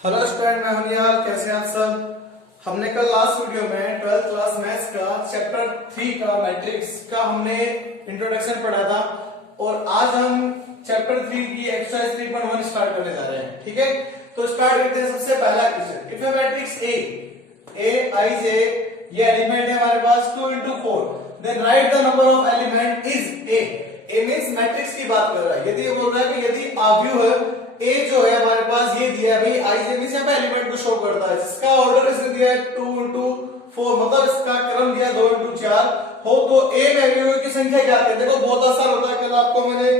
Hello student, मैं हूं निहाल। कैसे हैं आप सब। हमने कल लास्ट वीडियो में 12th क्लास मैथ्स का चैप्टर 3 का मैट्रिक्स का हमने इंट्रोडक्शन पढ़ा था और आज हम चैप्टर 3 की एक्सरसाइज 3.1 स्टार्ट करने जा रहे हैं। ठीक है, तो स्टार्ट करते हैं। सबसे पहला question, if A matrix A I J, ये एलिमेंट है हमारे पास 2 into 4, then write the number of element is A means matrix की बात कर रहा है। यदि ये बोल रहा है कि यदि अवयव ए जो है हमारे पास ये दिया है भाई, आई जे मींस यहाँ पे एलिमेंट को शो करता है जिसका ऑर्डर इसने दिया है 2 into 4, मतलब इसका क्रम दिया 2 into 4 हो, तो ए में अवयवों की संख्या क्या है। देखो बहुत आसान होता है। कल आपको मैंने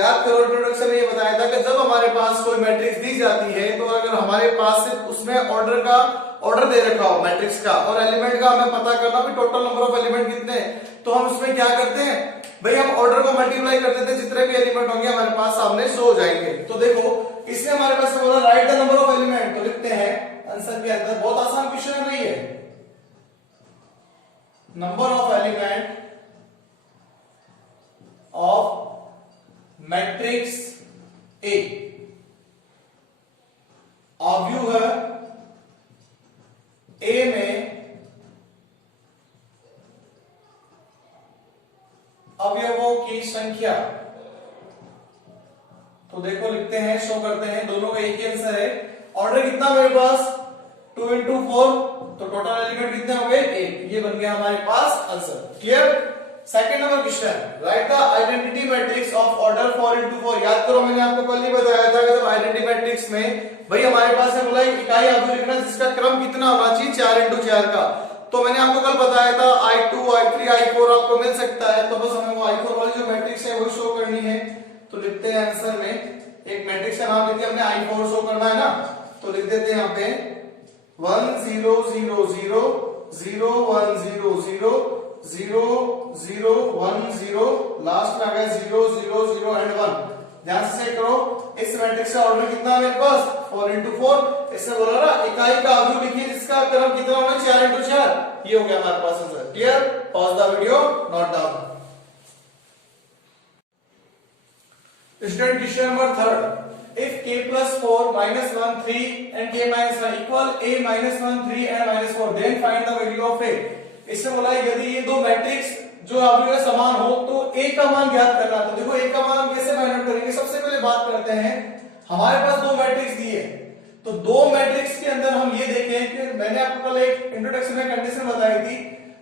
याद करो इंट्रोडक्शन में ये बताया था कि जब हमारे पास कोई मैट्रिक्स दी जाती है तो अगर हमारे पास सिर्फ उसमें ऑर्डर दे रखा हो मैट्रिक्स का और एलिमेंट का हमें पता करना भी टोटल नंबर ऑफ एलिमेंट कितने हैं, तो हम उसमें क्या करते हैं भाई, हम ऑर्डर को मल्टीप्लाई कर देते हैं, जितने भी एलिमेंट होंगे हमारे पास सामने शो हो जाएंगे। तो देखो इसने हमारे पास बोला right the number of element, तो लिखते हैं आंसर के अंदर। बहुत आसान क्वेश्चन है भाई ये, number of element of matrix A, अवयव है ए में अवयवों की संख्या। तो देखो लिखते हैं, शो करते हैं, दोनों का एक ही आंसर है। ऑर्डर कितना मेरे पास 2 into 4, तो टोटल एलिमेंट कितने हो गए 8, ये बन गया हमारे पास answer. Clear. Second number question, write the identity matrix of order 4 into 4। याद करो मैंने आपको कल ही बताया था कि जब आइडेंटिटी मैट्रिक्स में भाई हमारे पास है बोला इकाई अवयव लिखना जिसका क्रम कितना होना चाहिए 4 into 4 का। तो मैंने आपको कल बताया था I2, I3, I4 आपको मिल सकता है, तो बस हमें वो I4 वाली जो मैट्रिक्स है वो शो करनी है। तो लिखते हैं आंसर में एक मैट्रिक्स का नाम लेके हमने I4 शो करना है ना, तो लिख देते हैं यहाँ पे 1 0 0 0 0 1 0 0 0 0 1 0, लास्ट में आ गया 0 0 0 एंड 1। ध्यान से चेक करो, इस मैट्रिक्स का ऑर्डर कितना है मेरे पास 4 into 4। इससे बोला ना इकाई का अवयव लिखिए जिसका क्रम कितना होना 4 into 4, ये हो गया हमारे पास answer. Clear. Pause the video, note down. Student question number 3, if k plus 4 minus 1 3 and k minus 1 equal a minus 1 3 and minus 4, then find the value of a। इससे बोला यदि ये दो मैट्रिक्स जो अवयव समान हो तो a का मान ज्ञात करना। तो देखो a का मान हम कैसे फाइंड आउट करेंगे। सबसे पहले बात करते हैं, हमारे पास दो मैट्रिक्स दिए, तो दो मैट्रिक्स के अंदर हम ये देखें कि मैंने आपको कल एक इंट्रोडक्शन में कंडीशन बताई थी,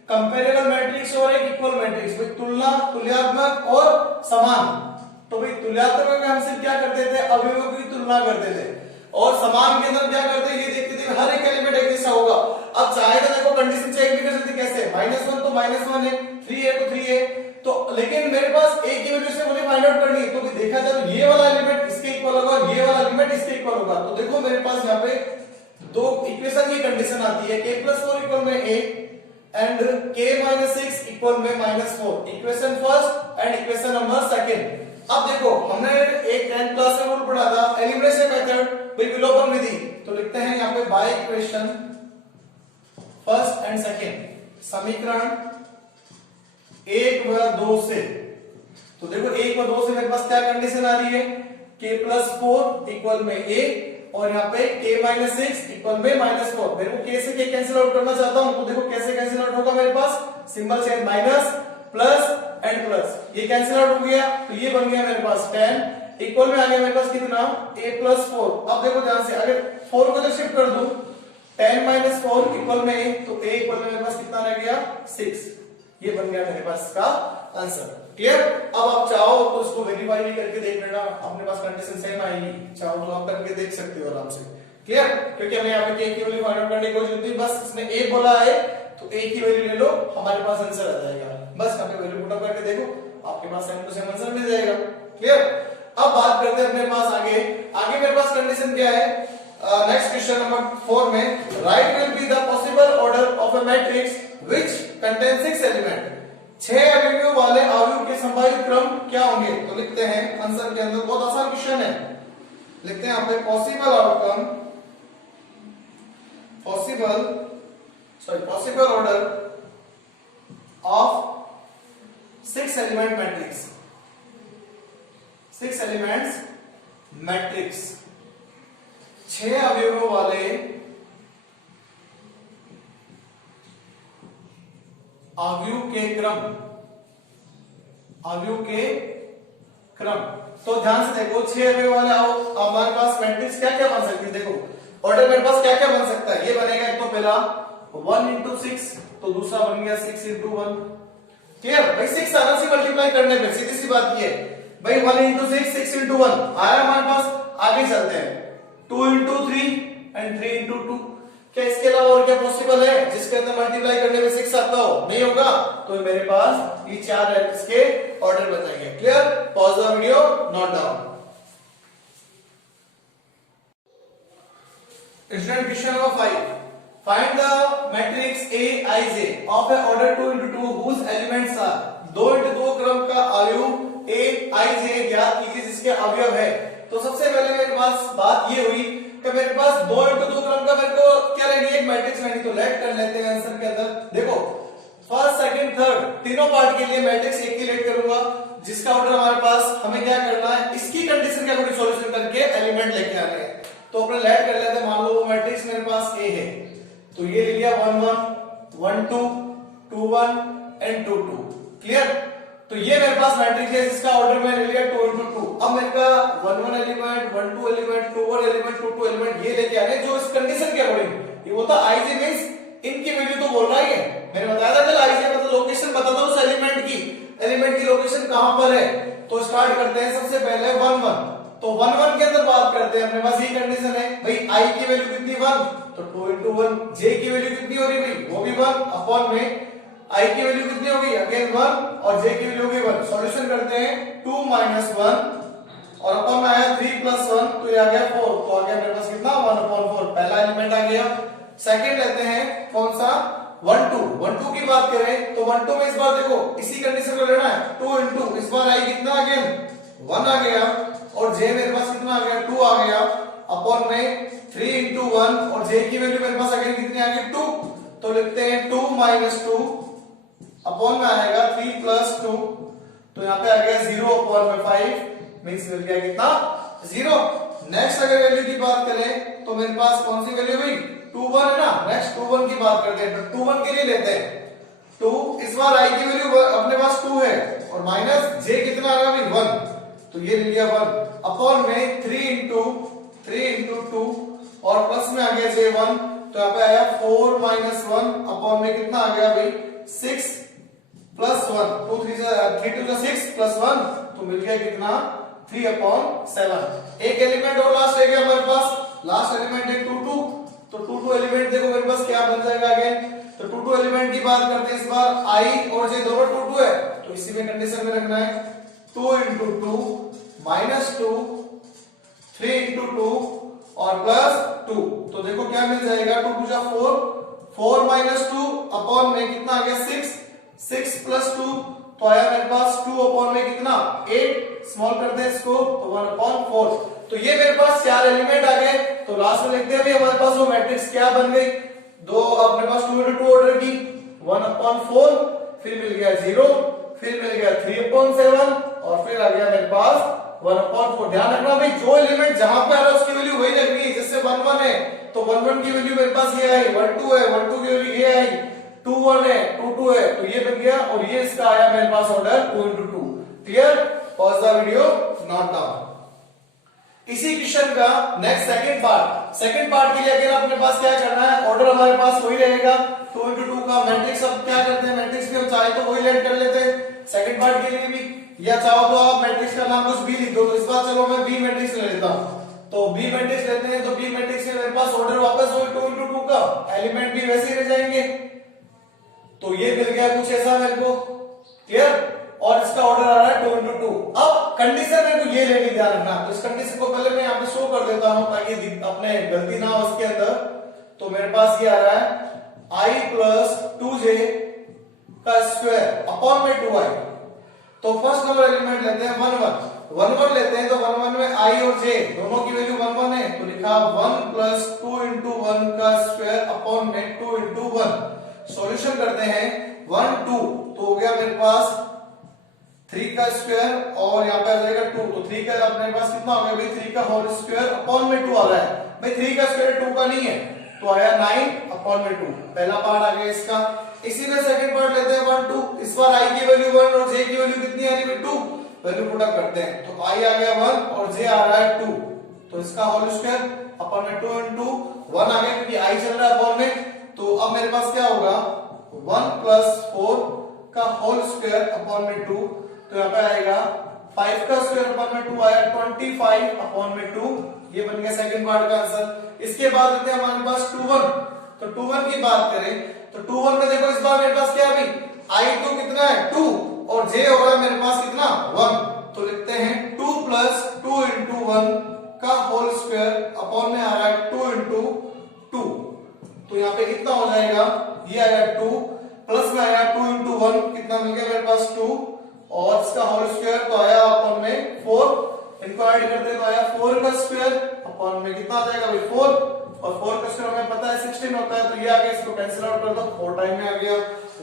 कंपेरेबल मैट्रिक्स और एक इक्वल मैट्रिक्स, भाई तुलना, तुल्यात्मक और समान। तो भाई तुल्यात्मक में हम सिर्फ क्या करते थे, अवयवों की तुलना करते थे, और समान के अंदर क्या करते ये देखते थे हर एक एलिमेंट एक जैसा होगा। अब चाहे तो देखो कंडीशन चेक भी कर सकते कैसे, -1 तो -1 है, 3 है तो 3 है, तो लेकिन मेरे पास एक की वैल्यू से मुझे फाइंड आउट करनी है। तो भी देखा जाए तो ये वाला एलिमेंट इसके इक्वल होगा और ये वाला एलिमेंट इसके इक्वल होगा। तो देखो मेरे पास यहाँ पे दो इक्वेशन की कंडीशन आती है, k + 4 इक्वल में a एंड k - 6 इक्वल में -4, equation first and equation number second. अब देखो हमने एक 10th क्लास में रूल पढ़ा था एलिमिनेशन मेथड, भाई विलोपन विधि। तो लिखते हैं यहाँ पे by equation first and second, समीकरण 1 व 2 से। तो देखो 1 व 2 से मेरे पास क्या कंडीशन आ रही है, k + 4 इक्वल में a और यहाँ पे k - 6 इक्वल में -4। मेरे को k से k कैंसिल आउट करना चाहता हूं, तो देखो कैसे कैंसिल आउट होगा, मेरे पास symbol change, minus plus and plus, ये कैंसिल आउट हो गया, तो ये बन गया मेरे पास 10 इक्वल में आ गया मेरे पास कितना a + 4। अब देखो ध्यान से, अगर 4 को जब शिफ्ट कर दूं 10 - 4 इक्वल में a, तो a इक्वल में मेरे पास कितना रह गया 6, ये बन गया मेरे पास इसका आंसर। क्लियर। अब आप चाहो तो इसको वेरीफाई भी करके देख लेना, अपने पास कंडीशन सेम आएगी, चाहो तो आप करके देख सकते हो आराम से। क्लियर, क्योंकि हमें यहाँ पे k की वैल्यू फाइंड आउट करने की कोशिश होती है, बस इसने a बोला है तो a की वैल्यू ले लो, हमारे पास आंसर आ जाएगा। बस यहाँ पे वैल्यू पुट अप करके देखो, आपके पास सेम टू सेम आंसर मिल जाएगा। क्लियर। अब बात करते हैं अपने पास आगे मेरे पास कंडीशन क्या है, नेक्स्ट क्वेश्चन नंबर 4 में, right will be the possible order of a matrix which contain 6 element. 6 अवयवों वाले अवयव के संभावित क्रम क्या होंगे। तो लिखते हैं आंसर के अंदर, बहुत आसान क्वेश्चन है, लिखते हैं यहाँ पे possible outcome, possible order of 6 element matrix, 6 elements matrix. 6 अवयवों वाले अवयव के क्रम। तो ध्यान से देखो, 6 अवयव वाले हमारे पास मैट्रिक्स क्या क्या बन सकती है। देखो ऑर्डर मेरे पास क्या क्या बन सकता है। ये बनेगा एक तो पहला 1 into 6, तो दूसरा बन गया 6 into 1। क्लियर भाई, 6 आना से मल्टीप्लाई करने पे सीधी सी बात ये भाई 1 into 6, 6 into 1 आया हमारे पास। आगे चलते हैं 2 into 3 and 3 into 2। क्या इसके अलावा और क्या पॉसिबल है जिसके अंदर मल्टीप्लाई करने में 6 आता हो? नहीं होगा। तो मेरे पास ये 4 इसके ऑर्डर बन जाएंगे। Clear, pause the video, note down. Student question number 5, find the matrix Aij of a order 2 into 2 whose elements are 2 into 2 क्रम का अवयव Aij ज्ञात कीजिए जिसके अवयव है। तो सबसे पहले मेरे पास बात ये हुई कि मेरे पास 2 into 2 क्रम का मेरे को क्या लेनी है, एक मैट्रिक्स लेनी। तो लेट कर लेते हैं आंसर के अंदर। देखो फर्स्ट सेकंड थर्ड तीनों पार्ट के लिए मैट्रिक्स एक ही लेट करूंगा जिसका ऑर्डर हमारे पास हमें क्या करना है, इसकी कंडीशन के अकॉर्डिंग सॉल्यूशन करके एलिमेंट लेके आने हैं। तो अपने लेट कर लेते हैं। मान लो वो मैट्रिक्स मेरे पास ए है, तो ये ले लिया 1 1 1 2 2 1 एंड 2 2। क्लियर, तो ये मेरे पास मैट्रिक्स है जिसका ऑर्डर मैंने लिया 2 into 2। अब मेरे का 1 1 एलिमेंट 1 2 एलिमेंट 2 1 एलिमेंट 2 2 एलिमेंट ये लेके आने जो इस कंडीशन के अकॉर्डिंग। ये होता Ij मींस इनकी वैल्यू तो बोल रहा है। मैंने बताया था कल Ij मतलब लोकेशन बता दो उस एलिमेंट की लोकेशन कहां पर है। तो स्टार्ट करते हैं सबसे पहले 1 1। तो 1 1 के अंदर बात करते हैं, अपने पास ये कंडीशन है भाई I की वैल्यू कितनी 1, तो 2 into 1। J की वैल्यू कितनी हो रही भाई, वो भी 1 अपॉन में I की वैल्यू कितनी होगी अगेन 1 और J की वैल्यू होगी 1। सॉल्यूशन करते हैं 2 minus 1 और अपॉन में आया 3 plus 1, तो ये आ गया 4। तो आ गया मेरे पास कितना 1 upon 4, पहला एलिमेंट आ गया। सेकंड लेते हैं कौन सा 1 2। 1 2 की बात करें तो 1 2 में इस बार देखो इसी कंडीशन को लेना है 2 into इस बार I कितना अगेन 1 आ गया और J मेरे पास कितना आ गया 2 आ गया अपॉन में 3 into 1 और J की वैल्यू मेरे पास अगेन कितनी आ गई 2। तो लिखते हैं 2 minus 2 अपॉन में आएगा 3 plus 2, तो यहाँ पे आ गया 0 अपॉन में 5 मींस मिल गया कितना 0। नेक्स्ट अगर वैल्यू की बात करें तो मेरे पास कौन सी वैल्यू हुई 2 1 है ना। नेक्स्ट 2 1 की बात करते हैं, तो 2 1 के लिए लेते हैं 2। इस बार I की वैल्यू अपने पास 2 है और माइनस J कितना आ रहा है 1, तो ये ले लिया 1 अपॉन में 3 into 2 और प्लस में आ गया J1, तो यहाँ पे आया 4 minus 1 अपॉन में कितना आ गया भाई 6 plus 1, 2 3 2 6 plus 1, तो मिल गया कितना 3 upon 7। एक एलिमेंट और लास्ट रह गया हमारे पास, लास्ट एलिमेंट है 2 2। तो 2 2 एलिमेंट देखो मेरे पास क्या बन जाएगा अगेन। तो 2 2 एलिमेंट की बात करते हैं, इस बार I और J दोनों 2 2 है, तो इसी में कंडीशन में रखना है 2 into 2 minus 2 3 into 2 और प्लस 2। तो देखो क्या मिल जाएगा 2 2 जा 4 4 minus 2 अपॉन में कितना आ गया 6 plus 2, तो आया मेरे पास 2 अपॉन में कितना 8। स्मॉल करते हैं इसको तो 1 upon 4। तो ये मेरे पास 4 एलिमेंट आ गए। तो लास्ट में लिखते हैं भी हमारे पास वो मैट्रिक्स क्या बन गई, दो अपने पास 2 into 2 ऑर्डर की 1 upon 4, फिर मिल गया 0, फिर मिल गया 3 upon 7 और फिर आ गया मेरे पास 1 upon 4। ध्यान रखना भाई जो एलिमेंट जहां पे आ रहा है उसकी वैल्यू वही लगनी है। जैसे 1 1 है तो 1 1 की वैल्यू मेरे पास ये आई, 1 2 है 1 2 की वैल्यू ये आई, 2 1 है 2 2 है, तो ये बन गया और ये इसका आया मेरे पास order 2 into 2। Clear, pause the video, note down. इसी क्वेश्चन का नेक्स्ट सेकंड पार्ट के लिए अगर अपने पास क्या करना है, ऑर्डर हमारे पास वही रहेगा 2 into 2 का। मैट्रिक्स अब क्या करते हैं, मैट्रिक्स भी हम चाहे तो वही लेट कर लेते हैं सेकंड पार्ट के लिए भी, या चाहो तो आप मैट्रिक्स का नाम कुछ भी लिख दो। तो इस बार चलो मैं बी मैट्रिक्स ले लेता हूं। तो बी मैट्रिक्स लेते हैं, तो बी मैट्रिक्स में मेरे पास ऑर्डर वापस वही 2 into 2 का, एलिमेंट भी वैसे ही रह जाएंगे। तो ये मिल गया कुछ ऐसा मेरे को। क्लियर, और इसका ऑर्डर आ रहा है 2 into 2। अब कंडीशन मेरे को ये लेनी, ध्यान रखना। तो इस कंडीशन को पहले मैं यहाँ पे शो कर देता हूं ताकि अपने गलती ना हो उसके अंदर। तो मेरे पास ये आ रहा है I plus 2j का स्क्वायर अपॉन में 2i। तो फर्स्ट नंबर एलिमेंट लेते हैं 1 1 1 1 लेते हैं, तो 1 1 में I और j दोनों की वैल्यू 1 1 है, तो लिखा 1 plus 2 into 1 का स्क्वायर अपॉन में 2 into 1। सॉल्यूशन करते हैं 1 2, तो हो गया मेरे पास 3 का स्क्वायर और यहाँ पे आ जाएगा 2, तो 3 का अपने पास कितना हो गया भाई 3 का होल स्क्वायर अपॉन में 2 आ रहा है। भाई 3 का स्क्वायर 2 का नहीं है, तो आया 9 अपॉन में 2, पहला पार्ट आ गया इसका। इसी में सेकंड पार्ट लेते हैं 1 2, इस बार i की वैल्यू 1 और j की वैल्यू कितनी आ रही है 2, वैल्यू पुट अप करते हैं, तो i आ गया 1 और j आ रहा है 2, तो इसका होल स्क्वायर अपॉन में 2 into 1 आ गया, क्योंकि i चल रहा है अपॉन में, तो अब मेरे पास क्या होगा 1 plus 4 का होल स्क्वायर अपॉन में 2, तो यहाँ पे आएगा 5 का स्क्वायर अपॉन में 2 आया 25 अपॉन में 2, ये बन गया सेकंड पार्ट का आंसर। इसके बाद लेते हैं हमारे पास 2 1, तो 2 1 की बात करें तो 2 1 में देखो इस बार मेरे पास क्या है भाई i तो कितना है 2 और j होगा मेरे पास कितना 1, तो लिखते हैं 2 plus 2 into 1 का होल स्क्वायर अपॉन में आ रहा है 2 into 2, तो यहाँ पे कितना हो जाएगा, ये आया 2 प्लस में आया 2 into 1, कितना मिल गया मेरे पास 2 और इसका होल स्क्वायर तो आया अपॉन में 4, इनको ऐड करते हैं तो आया 4 का स्क्वायर अपॉन में कितना आ जाएगा भाई 4, और 4 का स्क्वायर हमें पता है 16 होता है, तो ये आ गया, इसको कैंसिल आउट कर दो 4 टाइम में आ गया।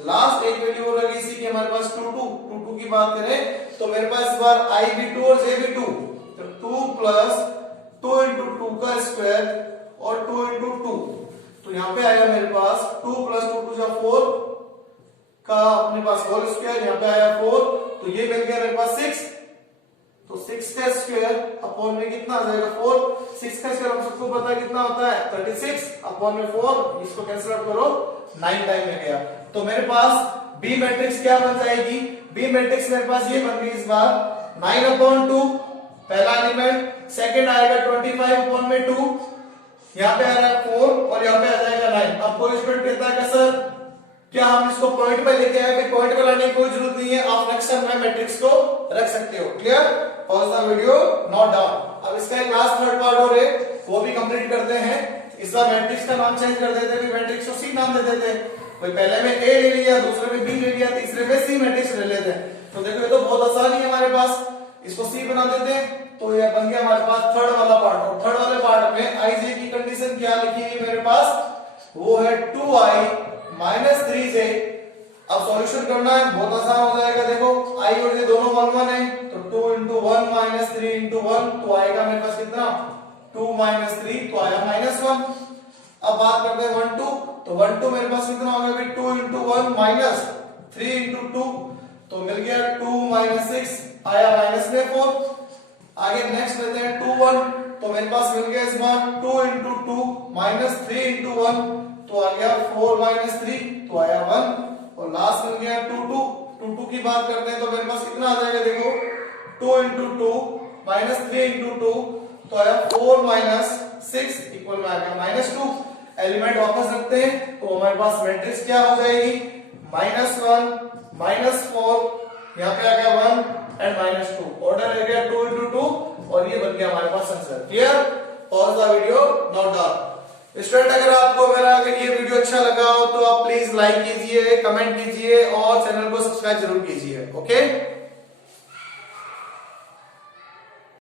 लास्ट एक वैल्यू हो लगी इसी की हमारे पास 2 2 की बात करें तो मेरे पास इस बार i भी 2 और j भी 2, तो 2 plus 2 into 2 का स्क्वायर और 2 into 2, तो यहाँ पे आया मेरे पास 2 plus 2 2 4 का अपने पास होल स्क्वायर, यहाँ पे आया 4, तो ये मिल गया मेरे पास 6, तो 6 का स्क्वायर अपॉन में कितना आ जाएगा 4, 6 का स्क्वायर हम सबको पता है कितना होता है 36 अपॉन में 4, इसको कैंसिल आउट करो 9 टाइम में गया, तो मेरे पास बी मैट्रिक्स क्या बन जाएगी, बी मैट्रिक्स मेरे पास ये बन गई इस बार 9 अपॉन 2 पहला एलिमेंट, सेकंड आएगा 25 अपॉन में 2, यहाँ पे आ रहा है 4 और यहाँ पे आ जाएगा 9। अब कोई स्टूडेंट कहता है कि सर क्या हम इसको पॉइंट पे लेके आए, पॉइंट पे लाने की कोई जरूरत नहीं है, आप नेक्स्ट टाइम में मैट्रिक्स को रख सकते हो। Clear, pause the video, note down. अब इसका एक लास्ट थर्ड पार्ट और है वो भी कंप्लीट करते हैं। इस बार मैट्रिक्स का नाम चेंज कर देते हैं, मैट्रिक्स को सी नाम दे देते हैं, कोई पहले में ए ले लिया, दूसरे में बी ले लिया, तीसरे में सी मैट्रिक्स ले लेते हैं। तो देखो ये तो बहुत आसान है हमारे पास, इसको सी बना देते हैं, तो ये बन गया हमारे पास थर्ड वाला पार्ट। और थर्ड वाले पार्ट में आई जे की कंडीशन क्या लिखी है मेरे पास, वो है 2i माइनस 3j। अब सॉल्यूशन करना है, बहुत आसान हो जाएगा। देखो i और j दोनों 1 1 है, तो 2 into 1 minus 3 into 1, तो आएगा मेरे पास कितना 2 minus 3, तो आया -1। अब बात करते हैं 1 2, तो 1 2 मेरे पास कितना होगा भाई 2 into 1 minus 3 into 2, तो मिल गया 2 minus 6, आया -4। आगे नेक्स्ट लेते हैं 2 1, तो मेरे पास मिल गया इस बार 2 into 2 minus 3 into 1, तो आ गया 4 minus 3, तो आया 1। और लास्ट मिल गया 2 2 की बात करते हैं तो मेरे पास कितना आ जाएगा, देखो 2 into 2 minus 3 into 2, तो आया 4 minus 6 इक्वल में आ गया -2। एलिमेंट वापस रखते हैं तो हमारे पास मैट्रिक्स क्या हो जाएगी, -1 -4, यहाँ पे आ गया 1 एंड -2, ऑर्डर रह गया 2 into 2 और ये बन गया हमारे पास answer. Clear, pause the video, note down. Student अगर आपको मेरा अगर ये वीडियो अच्छा लगा हो तो आप प्लीज लाइक कीजिए, कमेंट कीजिए और चैनल को सब्सक्राइब जरूर कीजिए। ओके।